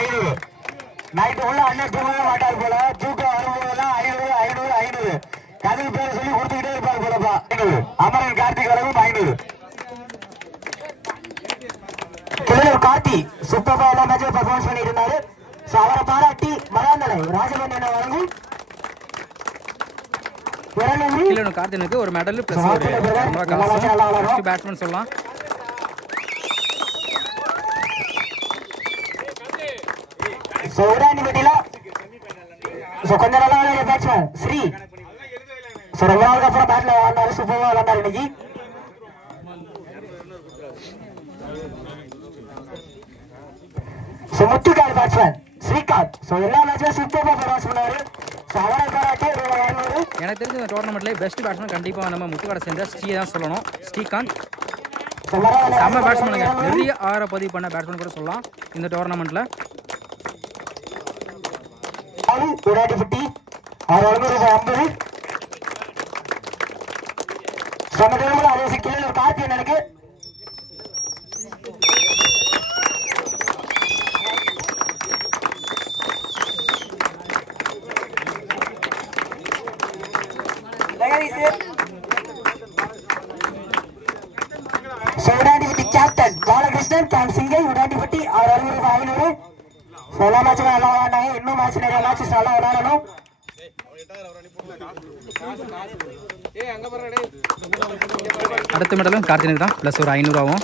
500. Night உள்ள அண்ணன் தூக்கவே மாட்டார் போல. தூக்கம் வரும்போதெல்லாம் 500 500 500 கதில் பேர் சொல்லி கொடுத்துக்கிட்டே இருப்பார் போலப்பா. அமரன் கார்த்திக் வரைக்கும் 500. கிளர் கார்த்தி சூப்பரா எல்லா மேட்சும் பெர்ஃபார்மன்ஸ் பண்ணிட்டு இருந்தாரு. அவரை பாராட்டி மகாந்தலை ராஜபந்தனை வழங்கும் கார்த்தினுக்கு ஒரு மெடல் பிளஸ் பேட்ஸ்மேன் சொல்லலாம். கொஞ்ச நல்லா பேட்ஸ்மேன் ஸ்ரீ ரொம்ப நாளுக்கு அப்புறம் பேட்ல விளாண்டாரு. சூப்பரா விளாண்டாரு இன்னைக்கு. முத்துக்கால் பேட்ஸ்மேன் ஸ்ரீகாந்த் எல்லா மேட்சும் சூப்பரா பெர்ஃபார்மன்ஸ் பண்ணாரு. அவரை பாராட்டி எனக்கு தெரிஞ்ச இந்த டோர்னமெண்ட்ல பெஸ்ட் பேட்ஸ்மேன் கண்டிப்பா நம்ம முத்துக்காடை சேர்ந்த ஸ்ரீ தான் சொல்லணும். ஸ்ரீகாந்த் செம்ம பேட்ஸ்மேனுங்க. நிறைய ஆற பதிவு பண்ண பேட்ஸ்மேன் கூட சொல்லலாம் இந்த டோர்னமெண்ட்ல. கார்த்தி எனக்கு கேப்டன் பாலகிருஷ்ணன் கேன் சிங்கை உடாண்டிப்பட்டி அவர் அலுவலக 500. எல்லா மேட்சும் நல்லா விளையாண்டாங்க. இன்னும் மேட்ச் நிறைய மேட்சஸ் நல்லா விளையாடணும். அடுத்த மெடலும் கார்த்தினுக்கு தான் பிளஸ் ஒரு 500 ஆகும்.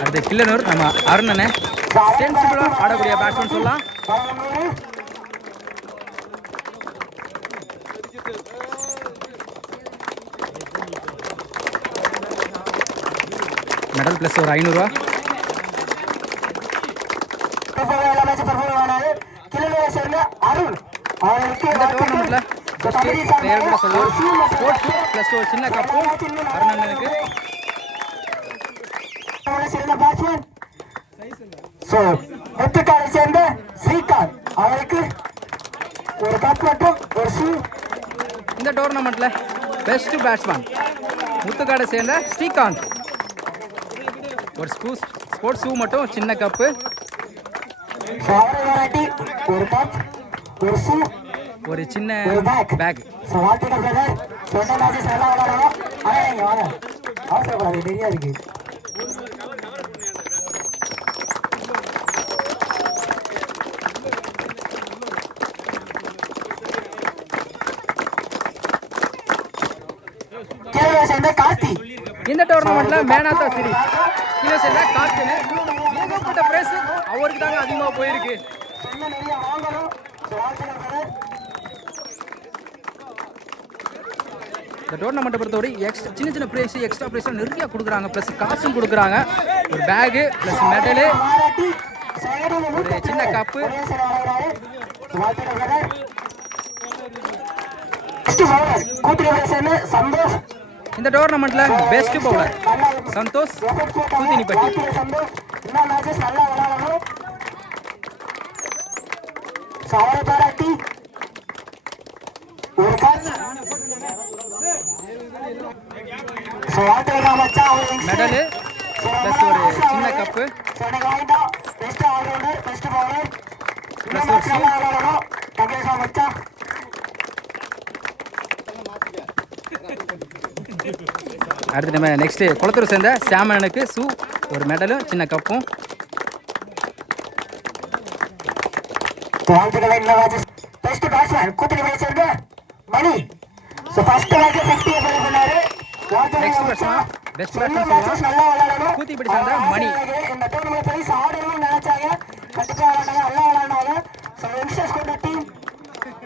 அடுத்து கில்லனூர் நம்ம அருணனை சென்சிபிளா ஆடக்கூடிய பேட்ஸ்மேன் சொல்லலாம். மெடல் பிளஸ் ஒரு 500 ரூபா. இந்த டோர்னமெண்ட்ல பிளேயர் கூட சொல்லலாம். ஸ்போர்ட்ஸ் பிளஸ் ஒரு சின்ன கப்பு அருணனுக்கு. முத்துக்காலை சேர்ந்த ஸ்ரீகாந்த் அவருக்கு ஒரு கப் மற்றும் ஒரு ஷூ. இந்த டோர்னமெண்ட்ல பெஸ்ட் பேட்ஸ்மேன் முத்துக்காடை சேர்ந்த ஸ்ரீகாந்த் ஒரு ஸ்போர்ட்ஸ் ஷூ மட்டும் சின்ன கப்பு. ஒரு கப் ஒரு ஷூ ஒரு சின்ன பேக். அவசரப்படாது நிறையா இருக்கு. இந்த டோர்னமெண்ட்ல மேன் ஆஃப் தி சீரிஸ் கீழே சேர்ந்த கார்த்தின் ஏகப்பட்ட பிரைஸ் அவருக்கு தாங்க அதிகமாக போயிருக்கு. இந்த டோர்னமெண்ட்டை பொறுத்தவரை சின்ன சின்ன பிரைஸ் எக்ஸ்ட்ரா பிரைஸ் நிறைய கொடுக்குறாங்க. ப்ளஸ் காசும் கொடுக்குறாங்க. ஒரு பேகு ப்ளஸ் மெடலு ஒரு சின்ன கப்பு. இந்த டோர்னமெண்ட்ல best bowler Santhosh Koothinippatti. Medal plus ஒரு சின்ன கப்பு பிளஸ் ஒரு ஷூ. அடுத்து நம்ம நெக்ஸ்ட் குளத்தூர் சேர்ந்த சாமனுக்கு ஷூ ஒரு மெடலும் சின்ன கப்பும். கூத்திப்படி சேர்ந்த மணி.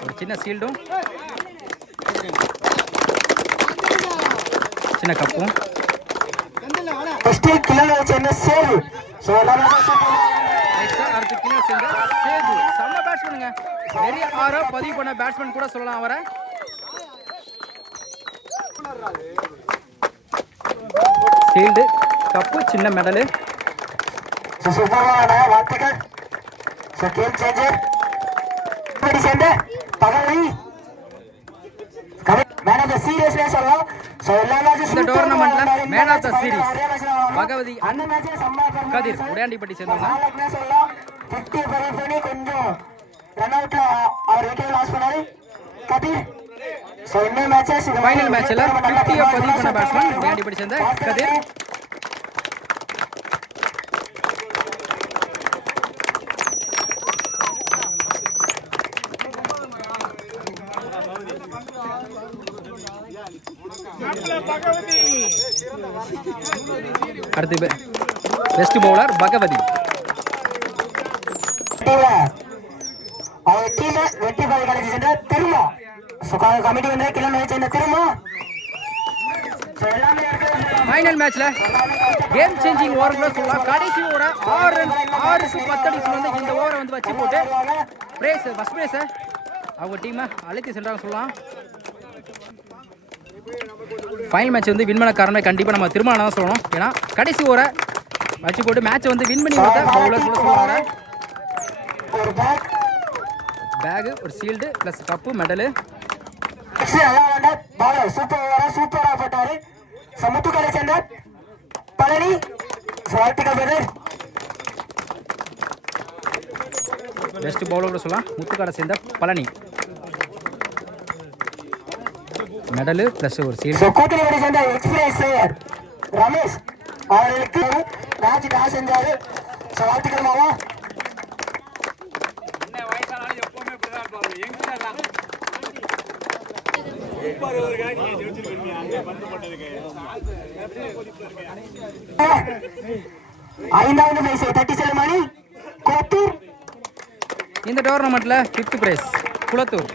ஒரு சின்ன சீல்டும் சின்ன கப்பும். அடுத்து கிணறு சேர்ந்த சேது செம்ம பேட்ஸ்மேனுங்க. நிறைய ஆற பதிவு பண்ண பேட்ஸ்மேன் கூட சொல்லலாம் அவரை. சீல்டு கப்பு சின்ன மெடலு. வாழ்த்துக்கள். சேர்ந்த பகவதி மேன் ஆஃப் தி சீரியஸ்னே சொல்லலாம். இந்த டோர்னமெண்ட்ல man of the series Bhagavathi Kathir Udaiyandipatti சேர்ந்தவங்க. ஃபைனல் மேட்ச்ல 50 பதிவு பண்ண பேட்ஸ்மேன் உடையாண்டிப்பட்டி சேர்ந்த கதிர். அடுத்து பெஸ்ட் பவுலர் பகவதி. ஃபைனல் மேட்ச்ல கேம் சேஞ்சிங் ஓவர்ல சொல்லலாம். கடைசி ஓவரை 6க்கு 10 அடிச்சு வந்து இந்த ஓவரை வந்து வச்சு போட்டு பிரேஸ் ஃபர்ஸ்ட் பிரேஸ் அவங்க டீமை அழைத்து சென்றாங்க சொல்லலாம். ஃபைனல் மேட்ச் வந்து வின் பண்ண காரணமே கண்டிப்பாக நம்ம திருமணம் தான் சொல்லணும். ஏன்னா கடைசி ஓவரை வச்சு போட்டு மேட்சை வந்து வின் பண்ணி கொடுத்த பவுலர் கூட சொல்லுவாங்க. பேகு, ஒரு shield plus cup, medal. Best bowler கூட சொல்லலாம் முத்துக்காடை சேர்ந்த பழனி. மெடலு ப்ளஸ் ஒரு ஷீல்டு. ரமேஷ் அவர்களுக்கு மேட்ச் டாஸ் செஞ்சாரு. வாழ்த்துக்கள் மாமா. ஐந்தாவது பிரைஸ் தட்டி செல்லுமணி குளத்தூர். இந்த டோர்னமெண்ட்ல 5th பிரைஸ் குளத்தூர்.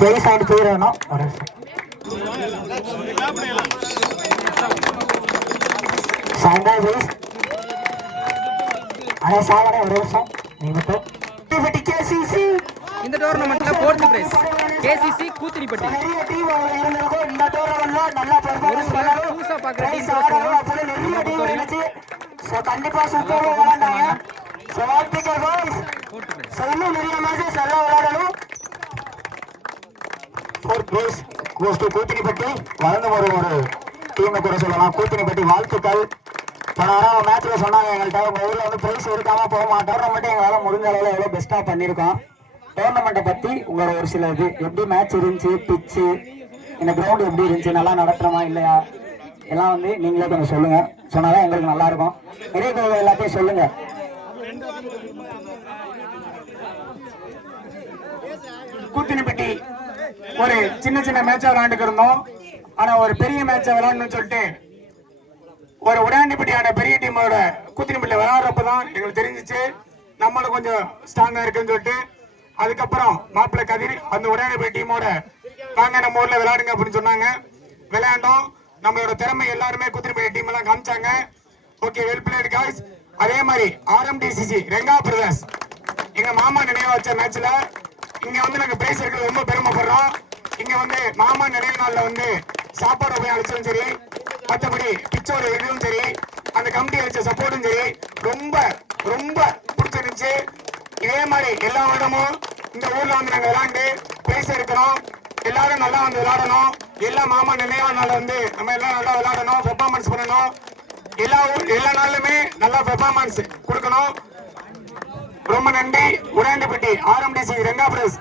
பிரைஸ் ஆயிட்டு போயிடணும். சாயந்தரம் பிரைஸ் அதே சாவர ஒரு வருஷம் நீங்க கேசிசி. இந்த டோர்னமெண்ட்ல 4th பிரைஸ் கேசிசி கூத்திரிப்பட்டி. நிறைய டீம் இருந்திருக்கும் இந்த டோர்னமெண்ட்ல நல்லா பெர்ஃபார்மன்ஸ் பண்ணாரு. புதுசா பார்க்குற டீம் கூட சொல்லலாம். நிறைய டீம் இருந்துச்சு. சோ கண்டிப்பா சூப்பரா விளையாண்டாங்க. சோ வாழ்த்துக்கள் பாய்ஸ். சோ இன்னும் நிறைய மேட்சஸ் நல்லா விளையாடணும். 4th price goes to கூத்திரிப்பட்டி. வளர்ந்து ஒரு டீமை கூட சொல்லலாம். கூத்திரிப்பட்டி வாழ்த்துக்கள். போன மேட்ச்ல சொன்னாங்க எங்கள்கிட்ட உங்க ஊர்ல வந்து பிரைஸ் எடுக்காம போக மாட்டோம். டோர்னமெண்ட் எங்களால முடிஞ்ச அளவுல எவ்வளவு பெஸ்டா பண்ணிருக்கோம். டோர்னமெண்ட்டை பத்தி உங்களோட ஒரு சில எப்படி மேட்ச் இருந்துச்சு, பிச்சு இந்த கிரவுண்ட் எப்படி இருந்துச்சு, நல்லா நடத்துறோமா இல்லையா எல்லாம் வந்து நீங்களே கொஞ்சம் சொல்லுங்க. சொன்னாதான் எங்களுக்கு நல்லா இருக்கும். நிறைய குழுவை எல்லாத்தையும் சொல்லுங்க. கூத்தினிப்பட்டி ஒரு சின்ன சின்ன மேட்சா விளையாண்டுக்கு இருந்தோம். ஆனா ஒரு பெரிய மேட்சை விளையாடணும்னு சொல்லிட்டு ஒரு உடையாண்டிப்பட்டியான பெரிய டீமோட கூத்தினிப்பட்டியில விளையாடுறப்பதான் எங்களுக்கு தெரிஞ்சிச்சு நம்மளும் கொஞ்சம் ஸ்ட்ராங்கா இருக்குன்னு சொல்லிட்டு. அதுக்கப்புறம் மாப்பிள்ளை கதிர் அந்த உடையாண்டிப்பட்டி டீமோட வாங்க நம்ம ஊர்ல விளையாடுங்க அப்படின்னு சொன்னாங்க. விளையாண்டோம். நம்மளோட திறமை எல்லாருமே கூத்தினிப்பட்டி டீம் எல்லாம் காமிச்சாங்க. Okay, well plate guys. அதே மாதிரி RMDCC ரெங்கா பிரதர்ஸ் எங்க மாமா நினைவு வச்ச மேட்ச்ல இங்க வந்து நாங்க பிரைஸ் இருக்கிறது ரொம்ப பெருமைப்படுறோம். இங்க வந்து மாமா நினைவு நாள்ல வந்து சாப்பாடு போய் அழைச்சதும் சரி, மற்றபடி பிச்சோட இதுவும் சரி, அந்த கமிட்டி அளிச்ச சப்போர்ட்டும் சரி ரொம்ப ரொம்ப பிடிச்சிருந்துச்சு. இதே மாதிரி எல்லா வருடமும் இந்த ஊர்ல வந்து நாங்க விளையாண்டு பிரைஸ் எடுக்கிறோம். எல்லாரும் நல்லா வந்து விளையாடணும். எல்லா மாமா நினைவா நாள் வந்து நம்ம எல்லாம் நல்லா விளையாடணும், பெர்ஃபார்மன்ஸ் பண்ணணும். எல்லா நாளுமே நல்லா பெர்ஃபார்மன்ஸ் கொடுக்கணும். ரொம்ப நன்றி. Udaiyandipatti RMDC Renga press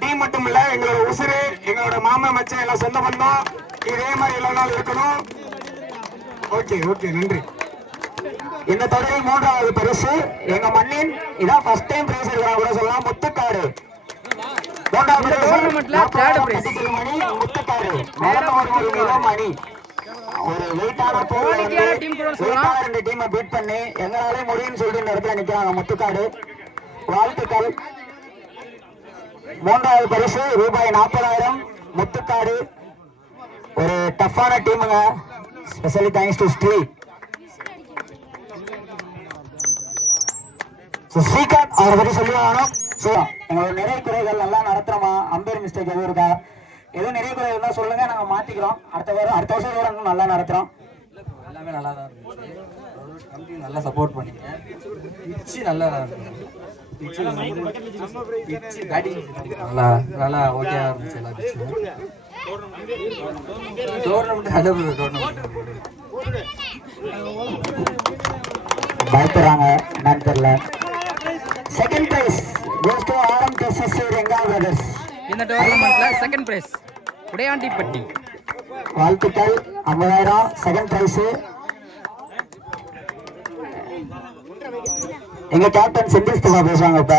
team மட்டும் இல்ல, எங்களோட உசுறு, எங்களோட மாமா மச்சான் எல்லாம் சொந்த பந்தம். இதே மாதிரி எல்லா நாள் இருக்கணும். ஓகே ஓகே, நன்றி. இந்த தொடரில் 3வது பரிசு எங்க மண்ணின் இதான் ஃபர்ஸ்ட் டைம் பிரைஸ் எடுக்கிறா கூட சொல்லலாம். முத்துக்காடு 3வது மணி முத்துக்காடு மணி ஒரு வெயிட்டான ரெண்டு டீமை பீட் பண்ணி எங்களாலே முடியும்னு சொல்லிட்டு இந்த இடத்துல நிக்கிறாங்க முத்துக்காடு. வாழ்த்துக்கள். 3வது பரிசு ரூபாய் 40,000 முத்துக்காடு. ஒரு டஃப்பான டீமுங்க. Specially thanks to Shri. Srikanth அவரை பற்றி சொல்லுவாங்க. எங்களோட நிறைய குறைகள் நல்லா நடத்துறோமா, அம்பேர் மிஸ்டேக் எதுவும் இருக்கா, எதுவும் நிறைய குறைகள் தான் சொல்லுங்க, நாங்க மாத்திக்கிறோம். அடுத்த வருஷம் கூட இன்னும் நல்லா நடத்துறோம். எல்லாமே நல்லா தான் இருந்துச்சு. கம்பெனி நல்லா சப்போர்ட் பண்ணிங்க. நல்லா இருக்கு. நல்லா ஓகேவா இருந்துச்சு எல்லா பிச்சும். டோர்னமெண்ட் பயப்படுறாங்க என்னன்னு தெரியல. Second prize goes to RM TSS Renga brothers. இந்த டோர்னமெண்ட்ல செகண்ட் பிரைஸ் உடையாண்டிப்பட்டி. வாழ்த்துக்கள் 50,000 செகண்ட் பிரைஸ். எங்க கேப்டன் செந்தில் ஸ்தபா பேசுவாங்க இப்ப.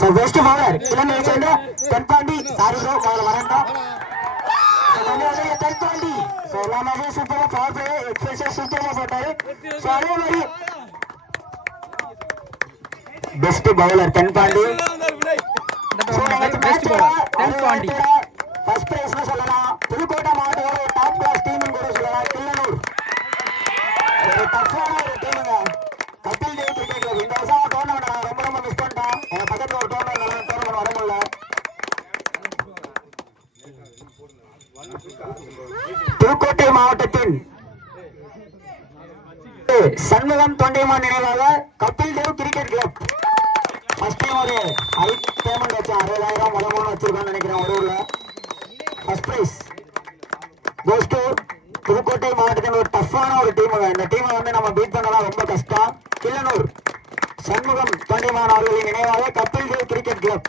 So best bowler இளம் சேர்ந்த தென்பாண்டி சாரிகோ முதல்ல வரணும். தென்பாண்டி ஸோ எல்லாமே சூப்பரா பவர் பிளே எக்ஸ்பிரஷன் சூப்பரா போட்டாரு. ஸோ அதே மாதிரி பெஸ்ட் பவுலர் தென்பாண்டி. பெஸ்ட் பவுலர் தென்பாண்டி. ஃபர்ஸ்ட் பிரைஸ்னு சொல்லலாம். புதுக்கோட்டை மாவட்டத்தோட ஒரு டாப் கிளாஸ் டீம்னு கூட சொல்லலாம். கிள்ளனூர் ஒரு டஃப்பான ஒரு டீமுங்க. Kapil Dev cricket club. இந்த வருஷம் டோர்னமெண்ட் நான் ரொம்ப மிஸ் பண்ணிட்டேன். எங்க பக்கத்துல ஒரு டோர்னமெண்ட் வர முடியல. புதுக்கோட்டை மாவட்டத்தின் சண்முகம் தொண்டைமான் நினைவாக Kapil Dev cricket club first time ஒரு ஹை பேமெண்ட் வச்சேன். 60,000 முதல் வச்சிருக்கோம்னு நினைக்கிறேன். ஒரு ஊர்ல first prize goes to Pudukkottai மாவட்டத்தின் ஒரு டஃப்பான ஒரு டீம். இந்த டீமை வந்து நம்ம பீட் பண்ணலாம் ரொம்ப கஷ்டம். கிள்ளனூர் சண்முகம் தொண்டைமான் அவர்களின் நினைவாக கபில் தேவ் கிரிக்கெட் கிளப்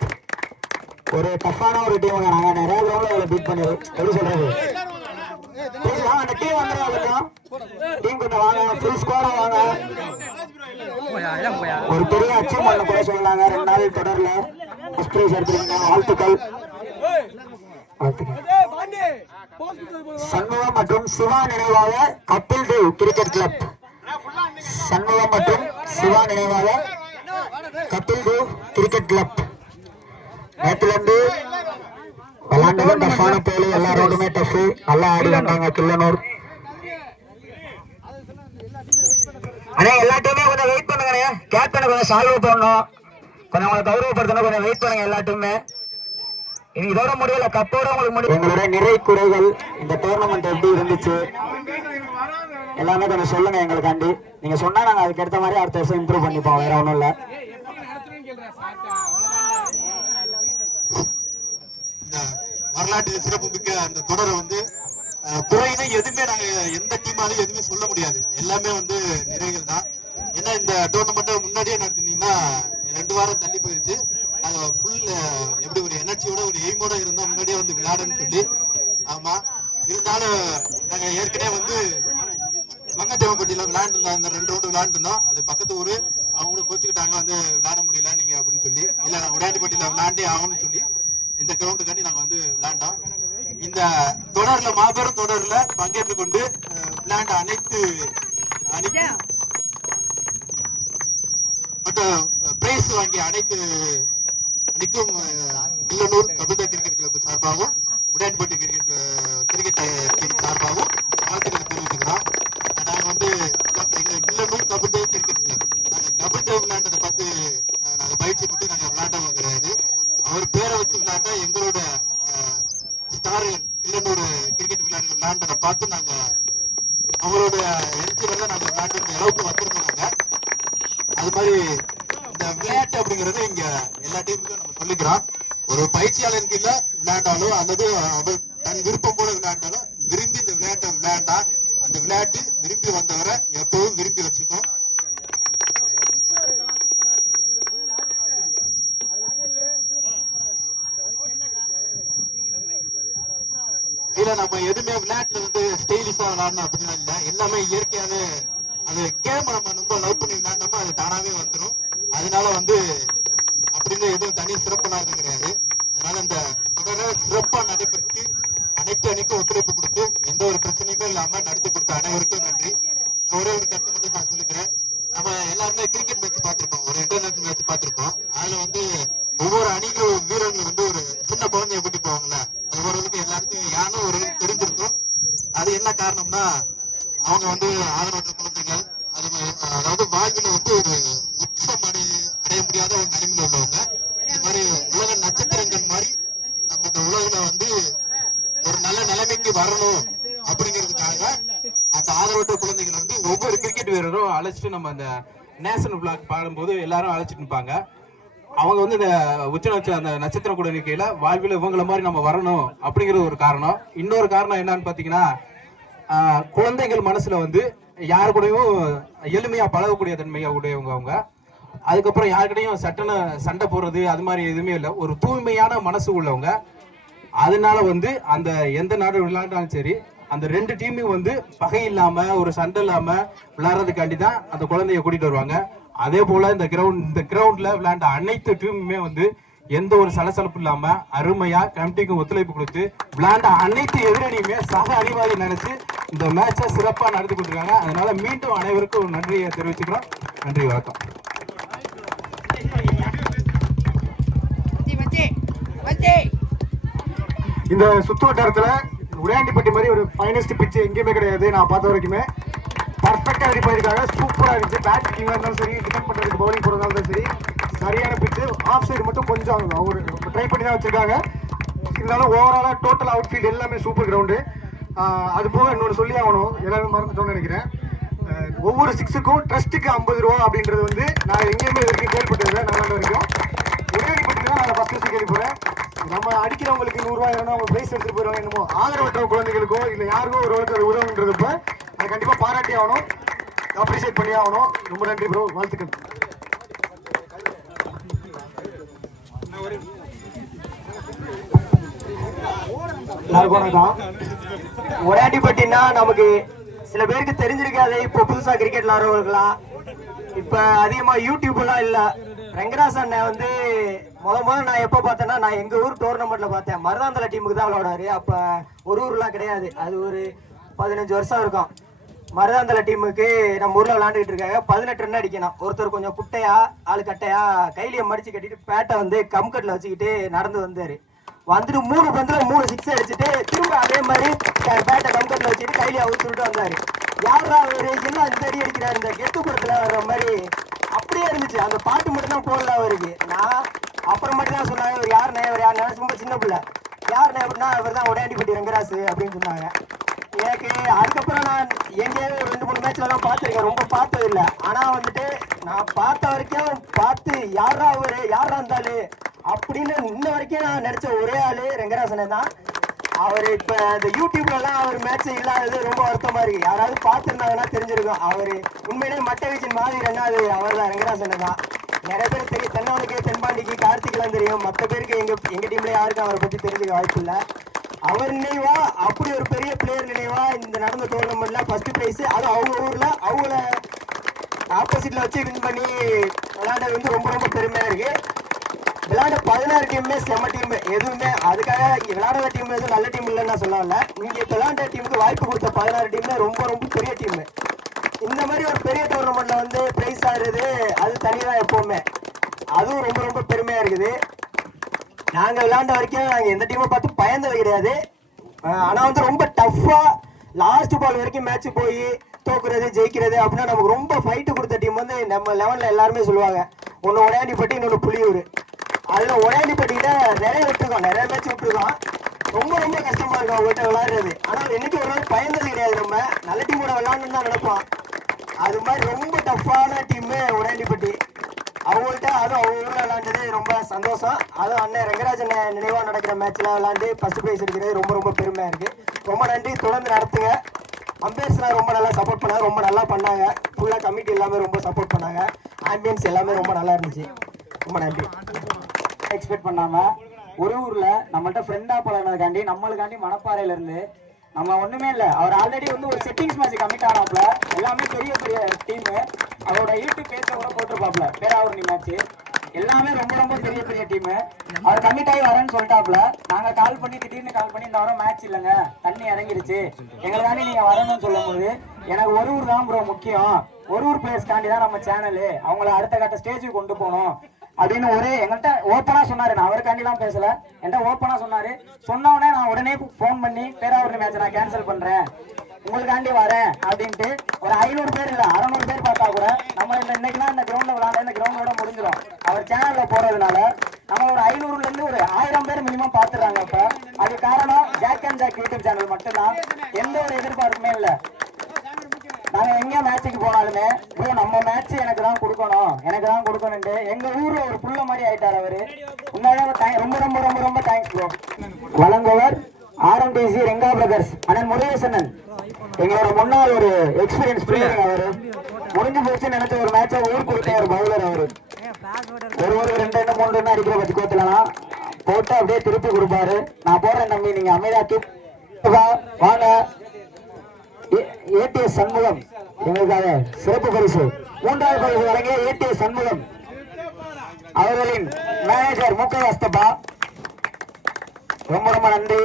ஒரு டஃப்பான ஒரு டீம். நாங்க நிறைய கிரௌண்ட்ல பீட் பண்ணது. எப்படி சொல்றது, அந்த டீம் வந்துடும். டீம் கொஞ்சம் வாங்க, ஃபுல் ஸ்குவாடா வாங்க. ஒரு பெரிய அச்சீவ்மெண்ட் கூட சொல்லலாங்க. 2 நாள் தொடர்ல ஃபர்ஸ்ட் பிரைஸ் எடுத்துருக்கீங்க. வாழ்த்துக்கள். சண்முகம் மற்றும் சிவா நினைவாக கபில் தேவ் கிரிக்கெட் கிளப். சண்முகம் மற்றும் சிவா நினைவாக கபில் தேவ் கிரிக்கெட் கிளப். நேற்றுல இருந்து விளையாண்டது டஃப்பான போலி. எல்லாரோடுமே டஃப். நல்லா ஆடி வந்தாங்க கிள்ளனூர். அண்ணே எல்லா டீமே கொஞ்சம் வெயிட் பண்ணுங்க. கேப்டனை கொஞ்சம் சால்வ் பண்ணணும். கொஞ்சம் உங்களை கௌரவப்படுத்தணும். கொஞ்சம் வெயிட் பண்ணுங்க எல்லா டீமே. இனி இதோட முடியல, கப்போட உங்களுக்கு முடியும். எங்களுடைய நிறை குறைகள் இந்த டோர்னமெண்ட் எப்படி இருந்துச்சு எல்லாமே கொஞ்சம் சொல்லுங்க எங்களுக்காண்டி. நீங்க சொன்னா நாங்க அதுக்கு ஏற்ற மாதிரி அடுத்த வருஷம் இம்ப்ரூவ் பண்ணிப்போம். வேற ஒண்ணும் இல்ல. வரலாற்று சிறப்பு மிக்க அந்த தொடரை வந்து குறைன்னு எதுவுமே நாங்க எந்த டீமாலும் எதுவுமே சொல்ல முடியாது. எல்லாமே வந்து நிறைகள் தான். ஏன்னா இந்த டோர்னமெண்ட்டை முன்னாடியே நடத்தினீங்கன்னா 2 வாரம் தள்ளி போயிடுச்சு. நாங்க ஃபுல் எப்படி ஒரு எனர்ஜியோட ஒரு எய்மோட இருந்தோம் முன்னாடியே வந்து விளையாடுன்னு சொல்லி. ஆமா, இருந்தாலும் நாங்க ஏற்கனவே வந்து மங்கத்தேவன்பட்டியில விளையாண்டுருந்தோம். இந்த 2 ரவுண்டு விளையாண்டுருந்தோம். அது பக்கத்து ஊரு. அவங்க கூட கோச்சுக்கிட்டாங்க, வந்து விளையாட முடியல நீங்க அப்படின்னு சொல்லி. இல்ல நான் உடையாண்டிப்பட்டியில விளையாண்டே ஆகும்னு சொல்லி இந்த கிரவுண்டுக்காண்டி நாங்க வந்து விளையாண்டோம். இந்த தொடர்ல மாபெரும் தொடர்ல பங்கேற்று கொண்டு விளையாண்ட அனைத்து மற்றும் பிரைஸ் வாங்கிய அனைத்து அனைக்கும் கிள்ளனூர் கபில் தேவ் கிரிக்கெட் கிளப் சார்பாகவும் உடையாண்டிப்பட்டி கிரிக்கெட் டீம் சார்பாகவும் வாழ்த்துக்களை தெரிவிச்சுக்கிறோம். நாங்க வந்து எங்க கிள்ளனூர் கபில் தேவ் கிரிக்கெட் கிளப் நாங்க கபில் தேவ் விளையாண்டதை பார்த்து நாங்க பயிற்சி போட்டு நாங்க விளையாண்டவங்க கிடையாது. அவர் பேரை வச்சு விளையாண்டா எங்களோட ஸ்டார்கள் கிள்ளனூர் கிரிக்கெட் விளையாண்டதை பார்த்து நாங்க அவரோட எழுச்சியில நாங்க விளையாண்டு அளவுக்கு வந்திருக்கோம். நாங்க அது மாதிரி இந்த விளையாட்டு அப்படிங்கறது இங்க எல்லா டீமுக்கும் நம்ம சொல்லிக்கிறோம். ஒரு பயிற்சியாளருக்கு இல்ல விளையாண்டாலும் அல்லது அவர் தன் விருப்பம் போல விளையாண்டாலும் விரும்பி இந்த விளையாட்டை விளையாண்டா அந்த விளையாட்டு விரும்பி வந்தவரை எப்பவும் விரும்பி வச்சுக்கும். இல்ல நம்ம எதுவுமே விளையாட்டுல வந்து ஸ்டைலிஷா விளையாடணும் அப்படின்னு இல்ல. எல்லாமே இயற்கையாவே அது கேம் நம்ம ரொம்ப லவ் பண்ணி விளையாண்டோம்னா அது தானாவே வந்துடும். அதனால வந்து அப்படின்னு எதுவும் தனி சிறப்புலாம் எதுவும் கிடையாது. அதனால இந்த தொடரை சிறப்பா நடைபெற்று அனைத்து அணிக்கும் ஒத்துழைப்பு கொடுத்து எந்த ஒரு பிரச்சனையுமே இல்லாம நடத்தி கொடுத்த அனைவருக்கும் நன்றி. ஒரே ஒரு கருத்து மட்டும் நான் சொல்லிக்கிறேன். நம்ம எல்லாருமே கிரிக்கெட் மேட்ச் பார்த்திருப்போம், ஒரு இன்டர்நேஷனல் மேட்ச் பார்த்திருப்போம். அதுல வந்து ஒவ்வொரு அணிகளும் வீரர்கள் வந்து ஒரு சின்ன குழந்தைய கூட்டி போவாங்கல்ல, ஒவ்வொருவருக்கும் எல்லாருக்கும் யாரும் ஒரு தெரிஞ்சிருக்கும். அது என்ன காரணம்னா அவங்க வந்து ஆதரவற்ற குழந்தைகள், அதாவது வாழ்வில் வந்து ஒரு உச்சம் அடைய முடியாத ஒரு நிலைமையில் உள்ளவங்க. இந்த மாதிரி உலக நட்சத்திரங்கள் மாதிரி நம்ம இந்த உலகில வந்து ஒரு நல்ல நிலைமைக்கு வரணும் அப்படிங்கிறதுக்காக அந்த ஆதரவற்ற குழந்தைகளை வந்து ஒவ்வொரு கிரிக்கெட் வீரரும் அழைச்சிட்டு நம்ம அந்த நேஷனல் பிளாக் பாடும்போது எல்லாரும் அழைச்சிட்டு இருப்பாங்க. அவங்க வந்து இந்த உச்ச அந்த நட்சத்திரம் கூட இருக்கையில வாழ்வில் இவங்கள மாதிரி நம்ம வரணும் அப்படிங்கிறது ஒரு காரணம். இன்னொரு காரணம் என்னன்னு பாத்தீங்கன்னா, குழந்தைகள் மனசுல வந்து யாரு கூடயும் எளிமையா பழகக்கூடிய தன்மையா உடையவங்க அவங்க. அதுக்கப்புறம் யாருக்கிட்டையும் சட்டன சண்டை போடுறது அது மாதிரி எதுவுமே இல்லை. ஒரு தூய்மையான மனசு உள்ளவங்க. அதனால வந்து அந்த எந்த நாடு விளையாண்டாலும் சரி, அந்த ரெண்டு டீமும் வந்து பகை இல்லாம ஒரு சண்டை இல்லாம விளையாடுறதுக்காண்டி தான் அந்த குழந்தைய கூட்டிட்டு வருவாங்க. அதே போல இந்த கிரவுண்ட்ல விளையாண்ட அனைத்து டீமுமே வந்து எந்த ஒரு சலசலப்பு இல்லாம அருமையா கமிட்டிக்கும் ஒத்துழைப்பு கொடுத்து விளையாண்ட அனைத்து எதிரணியுமே சக அணிவாதி நினைச்சு இந்த மேட்சை சிறப்பா நடத்தி கொடுத்துருக்காங்க. அதனால மீண்டும் அனைவருக்கும் ஒரு நன்றியை தெரிவிச்சுக்கிறோம். நன்றி, வணக்கம். இந்த சுத்து வட்டாரத்துல உடையாண்டிப்பட்டி மாதிரி ஒரு ஃபைனஸ்ட் பிட்ச் எங்கேயுமே கிடையாது. நான் பார்த்த வரைக்குமே பர்ஃபெக்டா ரெடி பண்ணிருக்காங்க. சூப்பரா இருந்துச்சு. பேட்டிங்கா இருந்தாலும் சரி, டிஃபெண்ட் பண்றதுக்கு பவுலிங் போறதா இருந்தாலும் சரி, சரியான பிட்ச். ஆஃப் சைடு மட்டும் கொஞ்சம் அவர் ட்ரை பண்ணி தான் வச்சிருக்காங்க. இருந்தாலும் ஓவராலா டோட்டல் அவுட் ஃபீல்ட் எல்லாமே சூப்பர் கிரவுண்டு. அது போக இன்னொன்று சொல்லி ஆகணும், எல்லாரும் மறந்துட்டோம்னு நினைக்கிறேன். ஒவ்வொரு சிக்ஸுக்கும் ட்ரஸ்ட்டுக்கு 50 ரூபா அப்படின்றது வந்து நான் எங்கேயுமே வரைக்கும் கேள்விப்பட்டதில்லை. நான் வரைக்கும் உடையாண்டிப்பட்டி தான் நான் ஃபர்ஸ்ட் கேள்விப்படுறேன். நம்ம அடிக்கிறவங்களுக்கு 100 ரூபாய் வேணும், அவங்க பிரைஸ் எடுத்துட்டு போயிடுவாங்க. என்னமோ ஆதரவற்ற குழந்தைகளுக்கோ இல்லை யாருக்கோ ஒரு அது உதவுன்றதுப்ப அதை கண்டிப்பா பாராட்டி ஆகணும், அப்ரிஷியேட் பண்ணி ஆகணும். ரொம்ப நன்றி ப்ரோ, வாழ்த்துக்கள். உடையாண்டிப்பட்டினா நமக்கு சில பேருக்கு தெரிஞ்சிருக்காது. இப்போ புதுசா கிரிக்கெட் விளையாடுறவர்களாம் இப்ப அதிகமா யூடியூப் எல்லாம் இல்ல. ரெங்கராஜ் அண்ணன் வந்து முதல்ல நான் எப்ப பார்த்தேன்னா, நான் எங்க ஊர் டோர்னமெண்ட்ல பார்த்தேன். மருதாந்தல டீமுக்கு தான் விளையாடுவாரு. அப்ப ஒரு ஊர்லாம் கிடையாது, அது ஒரு 15 வருஷம் இருக்கும். மருதாந்தல டீமுக்கு நம்ம ஊர்ல விளையாண்டுட்டு இருக்காங்க. 18 ரன் அடிக்கணும். ஒருத்தர் கொஞ்சம் குட்டையா ஆளு கட்டையா கைலிய மடிச்சு கட்டிட்டு பேட்டை வந்து கம்கட்ல வச்சுக்கிட்டு நடந்து வந்தாரு. வந்துட்டு 3 பந்துல 3 6 அடிச்சுட்டு திரும்ப அதே மாதிரி பேட்டை கம்கட்ல வச்சுட்டு கைலிய அவுத்துட்டு வந்தாரு. யாரா அவரு என்ன இந்த அடி அடிக்கிறாரு, இந்த கெத்து படத்துல வர்ற மாதிரி அப்படியே இருந்துச்சு. அந்த பாட்டு மட்டும் தான் போடல அவருக்கு. நான் அப்புறமேட்டு தான் சொன்னாங்க, இவர் யாருண்ணே, இவர் யாருன்னா ரொம்ப சின்ன பிள்ளை, யாருண்ணே அப்படின்னா இவர் தான் உடையாண்டிப்பட்டி ரெங்கராசு அப்படின்னு சொன்னாங்க. எனக்கு அதுக்கப்புறம் நான் எங்கேயாவது 2-3 மேட்ச்ல தான் பார்த்துருக்கேன், ரொம்ப பார்த்தது இல்லை. ஆனா வந்துட்டு நான் பார்த்த வரைக்கும் பார்த்து யாரா அவரு, யாரா இருந்தாலும் அப்படின்னு இன்ன வரைக்கும் நான் நினைச்ச ஒரே ஆளு ரெங்கராசனை தான். அவர் இப்ப இந்த யூடியூப்ல எல்லாம் அவர் மேட்ச் இல்லாதது ரொம்ப வருத்தமா இருக்கு. யாராவது பார்த்துருந்தாங்கன்னா தெரிஞ்சிருக்கும். அவரு உண்மையிலேயே மட்டை வீச்சின் மாதிரி அது அவர் தான், ரெங்கராசன் தான். நிறைய பேர் தெரியும், தென்னவனுக்கு, தென்பாண்டிக்கு, கார்த்திக்லாம் தெரியும். மற்ற பேருக்கு எங்க டீம்ல யாருக்கும் அவரை பத்தி தெரிஞ்சுக்க வாய்ப்பு இல்லை. அவர் நினைவா அப்படி ஒரு பெரிய பிளேயர் நினைவா இந்த நடந்த டோர்னமெண்ட்ல ஃபர்ஸ்ட் பிரைஸ், அது அவங்க ஊர்ல அவங்கள ஆப்போசிட்ல வச்சு வின் பண்ணி விளையாண்டது வந்து ரொம்ப ரொம்ப பெருமையா இருக்கு. விளையாட 16 டீமுமே செம்ம டீம். எதுவுமே அதுக்காக இங்க விளையாடுற டீம் எதுவும் நல்ல டீம் இல்லைன்னு நான் சொல்லல. இங்க விளையாண்ட டீமுக்கு வாய்ப்பு கொடுத்த 16 டீம்ல ரொம்ப ரொம்ப பெரிய டீம். இந்த மாதிரி ஒரு பெரிய டோர்னமெண்ட்ல வந்து பிரைஸ் ஆடுறது அது தனிதான் எப்பவுமே. அதுவும் ரொம்ப ரொம்ப பெருமையா இருக்குது. நாங்க விளையாண்ட வரைக்கும் நாங்க எந்த டீமை பார்த்து பயந்தது கிடையாது. ஆனா வந்து ரொம்ப டஃப்பா லாஸ்ட் பால் வரைக்கும் மேட்ச் போய் தோக்குறது ஜெயிக்கிறது அப்படின்னா நமக்கு ரொம்ப ஃபைட்டு கொடுத்த டீம் வந்து நம்ம லெவன்ல எல்லாருமே சொல்லுவாங்க. ஒன்னு உடையாண்டிப்பட்டி, இன்னொன்னு புலியூர். அதுல உடையாண்டிப்பட்டியில நிறைய விட்டுருக்கோம், நிறைய மேட்ச் விட்டுருக்கோம். ரொம்ப ரொம்ப கஷ்டமா இருக்கும் அவங்ககிட்ட விளையாடுறது. ஆனா என்னைக்கு ஒரு நாள் பயந்தது கிடையாது. நம்ம நல்ல டீமோட விளையாடணும்னு தான் நினைப்போம். அது மாதிரி ரொம்ப டஃப்பான டீம் உடையாண்டிப்பட்டி. அவங்கள்ட்ட அதுவும் அவங்க ஊர்ல விளையாண்டது ரொம்ப சந்தோஷம். அதுவும் அண்ணன் ரெங்கராஜன் நினைவா நடக்கிற மேட்ச்ல விளையாண்டு ஃபர்ஸ்ட் பிரைஸ் எடுக்கிறது ரொம்ப ரொம்ப பெருமையா இருக்கு. ரொம்ப நன்றி, தொடர்ந்து நடத்துங்க. அம்பேர்ஸ்லாம் ரொம்ப நல்லா சப்போர்ட் பண்ணாங்க, ரொம்ப நல்லா பண்ணாங்க. ஃபுல்லா கமிட்டி எல்லாமே ரொம்ப சப்போர்ட் பண்ணாங்க. ஆம்பியன்ஸ் எல்லாமே ரொம்ப நல்லா இருந்துச்சு. ரொம்ப நன்றி. எக்ஸ்பெக்ட் பண்ணாம ஒரு ஊர்ல நம்மள்ட்ட ஃப்ரெண்டா பழகினதுக்காண்டி நம்மளுக்காண்டி மணப்பாறையில இருந்து நம்ம ஒண்ணுமே இல்ல, அவர் ஆல்ரெடி வந்து ஒரு செட்டிங்ஸ் மேட்ச் கமிட் ஆனாப்ல. எல்லாமே பெரிய பெரிய டீம். அவரோட யூடியூப் பேஜ்ல கூட போட்டிருப்பாப்ல பேராவூரணி மேட்ச். எல்லாமே ரொம்ப ரொம்ப பெரிய பெரிய டீம். அவர் கமிட் ஆகி வரேன்னு சொல்லிட்டாப்ல. நாங்க கால் பண்ணி திடீர்னு கால் பண்ணி இந்த வாரம் மேட்ச் இல்லைங்க, தண்ணி இறங்கிருச்சு, எங்களுக்காண்டி நீங்க வரணும்னு சொல்லும் போது எனக்கு ஒரு ஊர் தான் ப்ரோ முக்கியம். ஒரு ஊர் பிளேயர்ஸ்காண்டி தான் நம்ம சேனலு, அவங்கள அடுத்த கட்ட ஸ்டேஜுக்கு கொண்டு போகணும் அப்படின்னு ஒரே எங்கள்கிட்ட ஓப்பனா சொன்னாரு. நான் அவருக்காண்டிலாம் பேசல, என்கிட்ட ஓப்பனா சொன்னாரு. சொன்னவொடனே நான் உடனே ஃபோன் பண்ணி பேராவூரணி மேட்ச் நான் கேன்சல் பண்றேன், உங்களுக்காண்டி வரேன் அப்படின்ட்டு ஒரு 500 பேர் இல்ல 600 பேர் பார்த்தா கூட நம்ம இன்னைக்குலாம் இந்த கிரவுண்ட்ல விளையாட இந்த கிரவுண்டோட முடிஞ்சிடும். அவர் சேனல்ல போறதுனால நம்ம ஒரு 500ல இருந்து ஒரு 1000 பேர் மினிமம் பாத்துறாங்க. இப்ப அது காரணம் Jack and Jack YouTube channel மட்டும்தான். எந்த ஒரு எதிர்பார்ப்புமே இல்ல. நாங்க எங்க மேட்சுக்கு போனாலுமே ப்ரோ நம்ம மேட்ச் எனக்கு தான் கொடுக்கணும்ட்டு எங்க ஊர்ல ஒரு புள்ள மாதிரி ஆயிட்டாரு அவரு. உண்மையாவே ரொம்ப ரொம்ப ரொம்ப ரொம்ப தேங்க்ஸ் ப்ரோ. வழங்குவர் RMTC ரெங்கா பிரதர்ஸ் அண்ணன் முருகேசன், எங்களோட முன்னாள் ஒரு எக்ஸ்பீரியன்ஸ் பிளேயர். அவரு முடிஞ்சு போச்சு நினைச்ச ஒரு மேட்சை ஊர் கொடுத்த ஒரு பவுலர். அவரு ஒரு 2 ரன் 3 ரன் அடிக்கிற பட்ச கோத்துலாம் போட்டு அப்படியே திருப்பி கொடுப்பாரு. நான் போடுறேன் தம்பி, நீங்க அமைதியாக்கி வாங்க. ATS சண்முகம் எங்களுக்காக சிறப்பு பரிசு 3வது பரிசு வழங்கிய ATS சண்முகம் அவர்களின் மேனேஜர் முக்கவாஸ்தபா, ரொம்ப ரொம்ப நன்றி.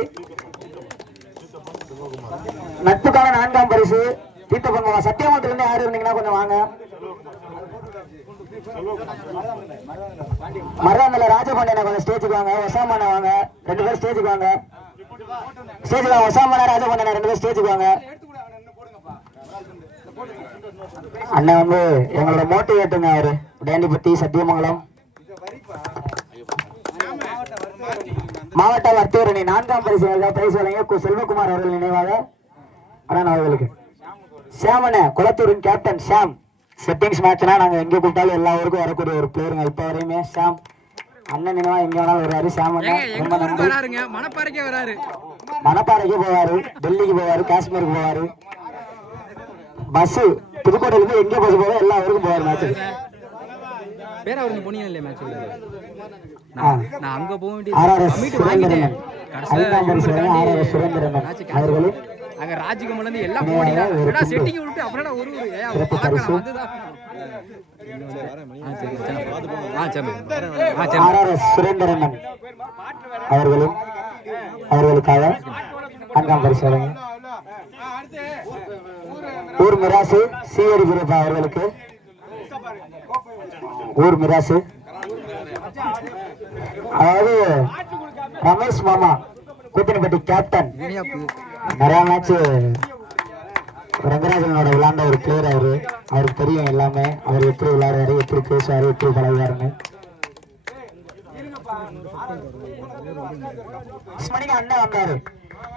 நட்புக்கான 4ஆம் பரிசு தீர்த்தபன்மா சத்தியமூர்த்தில இருந்து யாரு இருந்தீங்கன்னா கொஞ்சம் வாங்க. மருதாமலை ராஜபாண்டியனை கொஞ்சம் ஸ்டேஜுக்கு வாங்க. ஒசாமான வாங்க, 2 பேர் ஸ்டேஜுக்கு வாங்க. ஸ்டேஜுக்கு வாங்க. ஒசாமான ராஜபாண்டியனை 2 பேர் ஸ்டேஜுக்கு வாங்க. அண்ணன் வந்து எங்களோட மோட்டிவேட்டுங்க. அவரு உடையாண்டிப்பட்டி சத்தியமங்கலம் மாவட்ட வர்த்தகரணி 4ஆம் பரிசு பிரைஸ் வழங்கிய செல்வகுமார் அவர்கள் நினைவாக அண்ணன் அவர்களுக்கு. சாமன குளத்தூரின் கேப்டன் சாம். செட்டிங்ஸ் மேட்ச்னா நாங்க எங்க கூப்பிட்டாலும் எல்லா ஊருக்கும் வரக்கூடிய ஒரு பிளேயருங்க. இப்ப வரையுமே சாம் அண்ணன் நினைவா எங்க வேணாலும் வருவாரு. சாம் ரொம்ப நன்றி. மணப்பாறைக்கு போவாரு, டெல்லிக்கு போவாரு, காஷ்மீருக்கு போவாரு. பஸ் புதுக்கோட்டையில இருந்து எங்க பஸ் போவோ எல்லா ஊருக்கும் போவாரு மேட்ச். பேராவூரணி போனீங்க இல்லையா மேட்ச்? நான் அங்க போக வேண்டியது அவர்களும் அங்க ராஜ்கமல்ல இருந்து எல்லாம் போனீங்க. செட்டிங் விட்டு அப்புறம் ஒரு சுரேந்திரன் அவர்களும் அவர்களுக்காக 4ஆம் பரிசு வழங்கி ஊர் மிராசு சீயரி குருப்பா அவர்களுக்கு. ஊர் மிராசு அதாவது ரமேஷ் மாமா கூத்தனிப்பட்டி கேப்டன். நிறைய மேட்ச் ரங்கராஜனோட விளையாண்ட ஒரு பிளேயர். அவருக்கு தெரியும் எல்லாமே. அவர் எப்படி விளையாடுவாரு, எப்படி பேசுவாரு, எப்படி பழகுவாருன்னு. அண்ணன் வந்தாரு.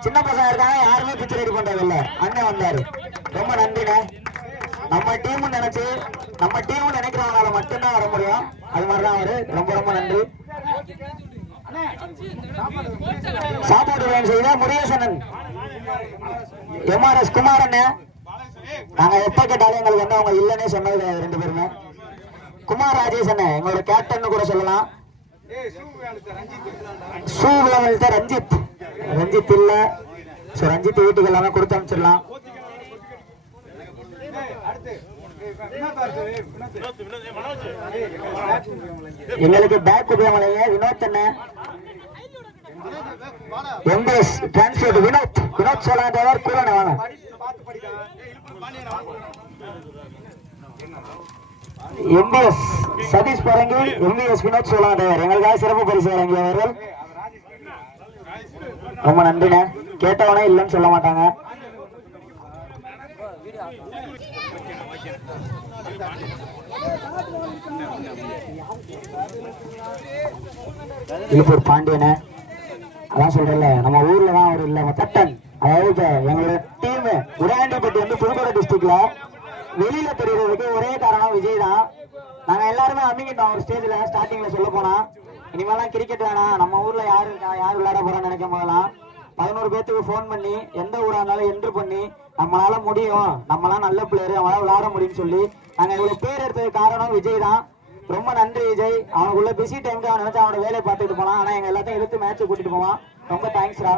சின்ன பசங்க இருக்காங்க, யாருமே பிச்சை ரெடி பண்றது இல்ல. அண்ணன் வந்தாரு, ரொம்ப நன்றிண்ணே. நம்ம டீம் நினைக்கிறவங்களால மட்டும்தான் வர முடியும். அது மாதிரிதான் அவரு. ரொம்ப ரொம்ப நன்றி. சாப்பாடு வேணும் செய்த முருகேசன் MRS குமாரண்ணே. நாங்க எப்ப கேட்டாலும் எங்களுக்கு வந்து அவங்க இல்லன்னே சொன்னது 2 பேருமே. குமார் ராஜேஷ் அண்ணே எங்களோட கேப்டன் கூட சொல்லலாம். சூவிலத்த ரஞ்சித் இல்ல. ரஞ்சித் வீட்டுக்கு எல்லாமே கொடுத்து அனுப்பிச்சிடலாம். எங்களுக்கு பேக் உபயோகமலைங்க வினோத் அண்ணன். MBS டிரான்ஸ்போர்ட் வினோத் சோழன் கூலன வாங்க. MBS சதீஷ் பரங்கி, MBS வினோத் சோழன் எங்களுக்காக சிறப்பு பரிசு வழங்கியவர்கள். ரொம்ப நன்றிண்ணே. கேட்டவனே இல்லைன்னு சொல்ல மாட்டாங்க. இழுப்பூர் பாண்டியனை அதான் சொல்றேன்ல, நம்ம ஊர்ல தான் அவர் இல்ல தட்டன். அதாவது எங்களோட டீம் உடையாண்டிப்பட்டி வந்து புதுக்கோட்டை டிஸ்ட்ரிக்ட்ல வெளியில தெரிகிறதுக்கு ஒரே காரணம் விஜய் தான். நாங்க எல்லாருமே அமைக்கிட்டோம் ஒரு ஸ்டேஜ்ல. ஸ்டார்டிங்ல சொல்ல போனா இனிமேலாம் கிரிக்கெட் வேணாம், நம்ம ஊர்ல யாரு விளையாட போறான்னு நினைக்கும் போதெல்லாம் 11 பேத்துக்கு போன் பண்ணி எந்த ஊரா இருந்தாலும் என்ட்ரு பண்ணி நம்மளால முடியும், நம்மளாம் நல்ல பிளேயர், அவங்களால விளையாட முடியும்னு சொல்லி நாங்க இவ்வளவு பேர் எடுத்ததுக்கு காரணம் விஜய் தான். ரொம்ப நன்றி விஜய். அவனுக்குள்ள பிஸி டைம்க்கு அவன் நினைச்சா அவனோட வேலையை பார்த்துட்டு போனான். ஆனா எங்க எல்லாத்தையும் எடுத்து மேட்ச் கூட்டிட்டு போவான். ரொம்ப தேங்க்ஸ்ரா.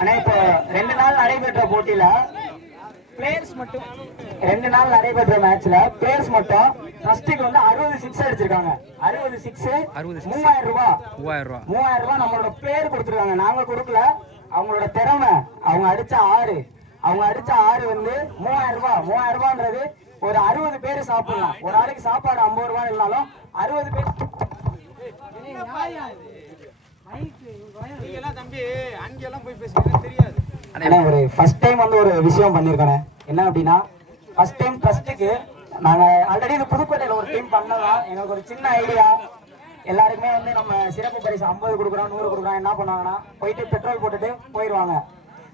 ஆனா இப்போ 2 நாள் நடைபெற்ற போட்டியில பிளேயர்ஸ் மட்டும் 2 நாள் நடைபெற்ற மேட்ச்ல பிளேயர்ஸ் மட்டும் ஃபர்ஸ்ட்டுக்கு வந்து 60 சிக்ஸ் அடிச்சிருக்காங்க. 60 சிக்ஸ் 3000 ரூபாய் நம்மளோட பேர் கொடுத்துருக்காங்க. நாங்க கொடுக்கல, அவங்களோட திறமை. அவங்க அடிச்ச 6 வந்து 3000 ரூபாய். 3000 ரூபான்றது ஒரு 60 பேர் சாப்பிடலாம். ஒரு ஆளுக்கு சாப்பாடு 50 ரூபாய் இல்லைனாலும் 60 பேர். ஒரு ஃபர்ஸ்ட் டைம் வந்து ஒரு விஷயம் பண்ணியிருக்கேன். என்ன அப்படின்னா ஃபர்ஸ்ட் டைம் ட்ரஸ்ட்டுக்கு நாங்கள் ஆல்ரெடி இந்த புதுக்கோட்டையில் ஒரு டீம் பண்ணலாம். எங்களுக்கு ஒரு சின்ன ஐடியா. எல்லாருக்குமே வந்து நம்ம சிறப்பு பரிசு 50 கொடுக்குறோம் 100 கொடுக்குறோம். என்ன பண்ணுவாங்கன்னா போயிட்டு பெட்ரோல் போட்டுட்டு போயிடுவாங்க.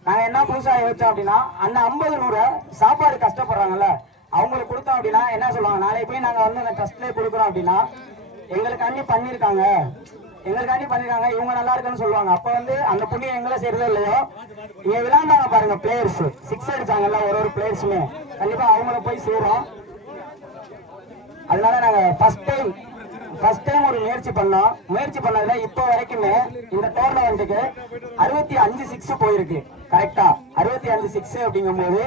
நாங்கள் என்ன புதுசாக யோசிச்சோம் அப்படின்னா அந்த 50 100 சாப்பாடு கஷ்டப்படுறாங்கல்ல அவங்களுக்கு கொடுத்தோம் அப்படின்னா என்ன சொல்லுவாங்க, நாளைக்கு போய் நாங்கள் வந்து அந்த ட்ரஸ்ட்லேயே கொடுக்குறோம் அப்படின்னா எங்களுக்காண்டி பண்ணியிருக்காங்க இவங்க நல்லா இருக்குன்னு சொல்லுவாங்க. அப்போ வந்து அந்த புண்ணியம் எங்களை செய்யறதோ இல்லையோ இங்க விளையாண்டாங்க பாருங்க பிளேயர்ஸ் 6 அடிச்சாங்கல்ல ஒரு பிளேயர்ஸுமே கண்டிப்பா அவங்கள போய் சேரும். அதனால நாங்க ஃபர்ஸ்ட் டைம் ஒரு முயற்சி பண்ணதுல இப்போ வரைக்குமே இந்த டோர்னமெண்ட்டுக்கு 65 6 போயிருக்கு. கரெக்டா 65 6 அப்படிங்கும்போது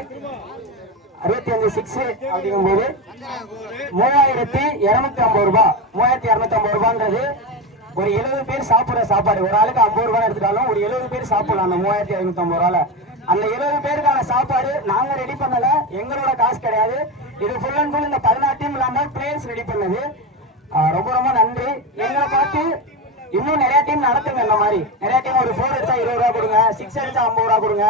3250 ரூபாய் 3250 ரூபான்றது ஒரு 70 பேர் சாப்பிடுற சாப்பாடு. ஒரு ஆளுக்கு 50 ரூபாய் எடுத்துட்டாலும் ஒரு 70 பேர் சாப்பிடலாம். அந்த 3550 ரூபாயில அந்த 70 பேருக்கான சாப்பாடு நாங்க ரெடி பண்ணல, எங்களோட காசு கிடையாது. இது ஃபுல் அண்ட் ஃபுல் இந்த 14 டீம் இல்லாம பிளேயர்ஸ் ரெடி பண்ணது. ரொம்ப ரொம்ப நன்றி. எங்களை பார்த்து இன்னும் நிறைய டீம் நடத்துங்க. இந்த மாதிரி நிறைய டீம் ஒரு 4 அடிச்சா 20 ரூபாய் கொடுங்க, 6 அடிச்சா 50 ரூபாய் கொடுங்க.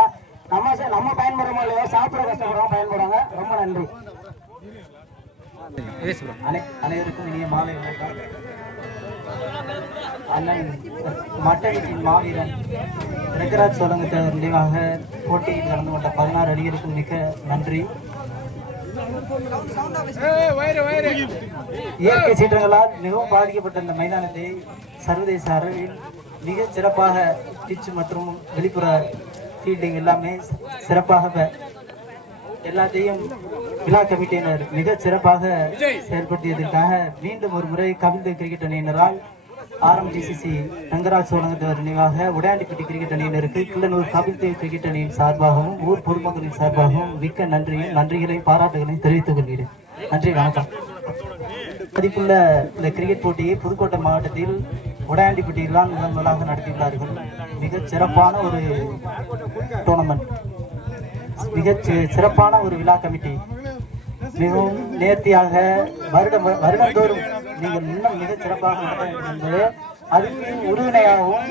நம்ம பயன்படுறோமோ இல்லையோ சாப்பிட கஷ்டப்படுறோம் பயன்படுறாங்க. ரொம்ப நன்றி. அனைவருக்கும் இனிய மாலை வணக்கம். அண்ணன் மட்டடியின் மாவீரன் ரெங்கராஜ் சோழங்கத்தவர் நினைவாக போட்டியில் கலந்து கொண்ட 16 அணிகளுக்கும் மிக நன்றி. இயற்கை சீற்றங்களால் மிகவும் பாதிக்கப்பட்ட இந்த மைதானத்தை சர்வதேச அளவில் மிக சிறப்பாக பிட்ச் மற்றும் வெளிப்புற ஃபீல்டிங் எல்லாமே சிறப்பாக எல்லாத்தையும் விழா கமிட்டியினர் மிக சிறப்பாக செயல்படுத்தியதற்காக மீண்டும் ஒரு முறை கபில்தேவ் கிரிக்கெட் அணியினரால் RMGCC ரங்கராஜ் சோழங்கத்தவர் நினைவாக உடையாண்டிப்பட்டி கிரிக்கெட் அணியினருக்கு கிள்ளனூர் கபில்தேவ் கிரிக்கெட் அணியின் சார்பாகவும் ஊர் பொதுமக்களின் சார்பாகவும் மிக்க நன்றிகளை பாராட்டுகளையும் தெரிவித்துக் கொள்கிறேன். நன்றி, வணக்கம். மதிப்புள்ள இந்த கிரிக்கெட் போட்டியை புதுக்கோட்டை மாவட்டத்தில் உடையாண்டிப்பட்டியில் தான் முதலாக நடத்தியுள்ளார்கள். மிகச் சிறப்பான ஒரு டோர்னமெண்ட், மிகச் சிறப்பான ஒரு விழா கமிட்டி, மிகவும் நேர்த்தியாக வருடந்தோறும் நீங்கள் இன்னும் மிகச் சிறப்பாக நடத்த வேண்டும் என்பது அதுக்கு உறுதுணையாகவும்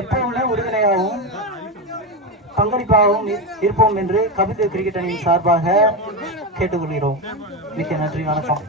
எப்பவுமே உறுதுணையாகவும் பங்களிப்பாகவும் இருப்போம் என்று கபில்தேவ் கிரிக்கெட் அணியின் சார்பாக கேட்டுக்கொள்கிறோம். மிக்க நன்றி, வணக்கம்.